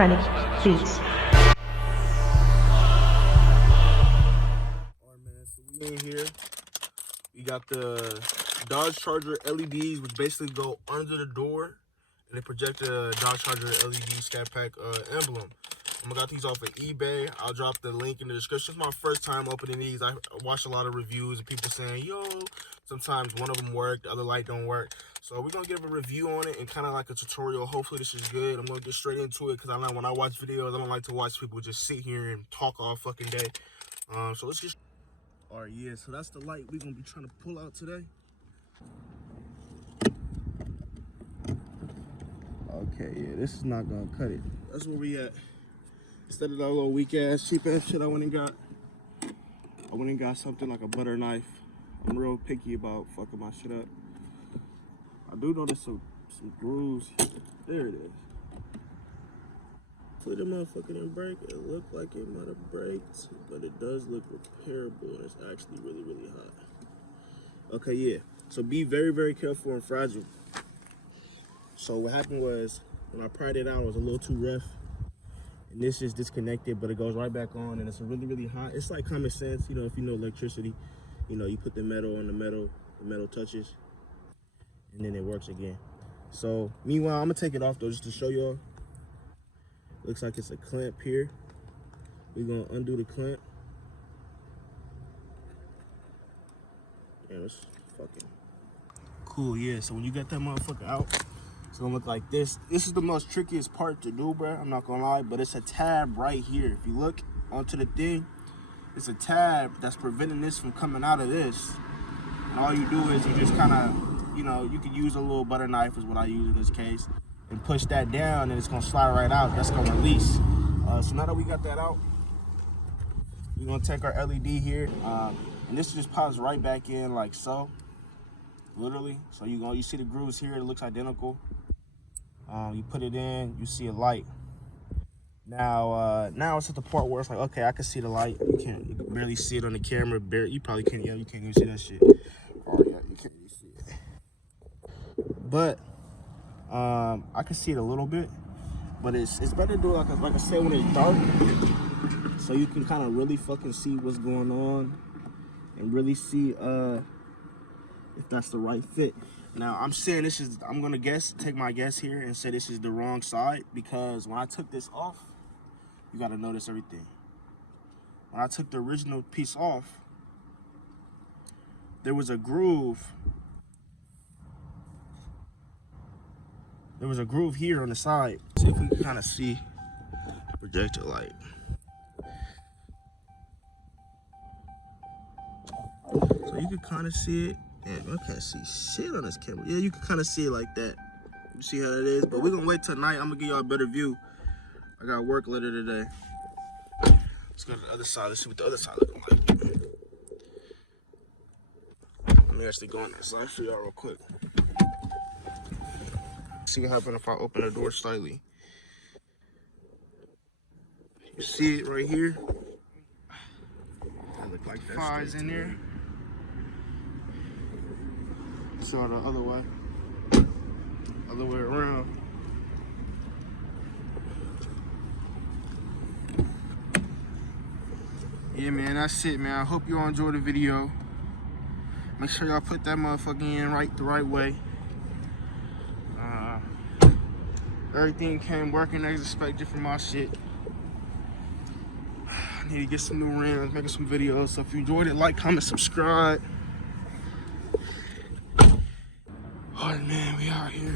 schizophrenic beats. Alright, man, so we in here. We got the Dodge Charger LEDs, which basically go under the door, and they project the Dodge Charger LED Scatpack emblem. I got these off of eBay. I'll drop the link in the description. It's my first time opening these. I watched a lot of reviews of people saying, yo, sometimes one of them worked, the other light don't work. So we're going to give a review on it and kind of like a tutorial. Hopefully this is good. I'm going to get straight into it because I know when I watch videos, I don't like to watch people just sit here and talk all fucking day. So let's just... All right, yeah, so that's the light we're going to be trying to pull out today. Okay, yeah, this is not going to cut it. That's where we at. Instead of that little weak ass, cheap ass shit I went and got something like a butter knife. I'm real picky about fucking my shit up. I do notice some grooves. There it is. Hopefully the motherfucker didn't break. It looked like it might have braked, but it does look repairable and it's actually really, really hot. Okay, yeah. So be very, very careful and fragile. So what happened was, when I pried it out, it was a little too rough. And this is disconnected, but it goes right back on, and it's really, really hot. It's like common sense, you know, if you know electricity, you know, you put the metal on the metal touches, and then it works again. So, meanwhile, I'm gonna take it off though, just to show y'all. Looks like it's a clamp here. We're gonna undo the clamp. And it's fucking cool, yeah. So when you get that motherfucker out, it's gonna look like this. This is the most trickiest part to do, bro. I'm not gonna lie, but it's a tab right here. If you look onto the thing, it's a tab that's preventing this from coming out of this. And all you do is you just kind of, you know, you could use a little butter knife is what I use in this case, and push that down, and it's gonna slide right out. That's gonna release. So now that we got that out, we're gonna take our LED here, and this just pops right back in like so, literally. So you see the grooves here. It looks identical. You put it in, you see a light. Now it's at the part where it's like, okay, I can see the light. You can barely see it on the camera. You probably can't. Yeah, you can't even see that shit. Oh yeah, you can't even see it. But I can see it a little bit. But it's better to do it like I said, when it's dark, so you can kind of really fucking see what's going on and really see if that's the right fit. Now, I'm saying this is, I'm gonna take my guess here and say this is the wrong side, because when I took this off, you gotta notice everything. When I took the original piece off, there was a groove. There was a groove here on the side. See if we can kind of see the projector light. So you can kind of see it. Damn, I can't see shit on this camera. Yeah, you can kind of see it like that. You see how it is? But we're gonna wait till night. I'm gonna give y'all a better view. I got work later today. Let's go to the other side. Let's see what the other side looking like. Let me actually go on that side for y'all real quick. See what happens if I open the door slightly. You see it right here? That look like fire's in there. So the other way around. Yeah, man, that's it, man. I hope you all enjoyed the video. Make sure y'all put that motherfucker in the right way. Everything came working as expected for my shit. I need to get some new rims, making some videos. So if you enjoyed it, like, comment, subscribe. Oh man, we out here.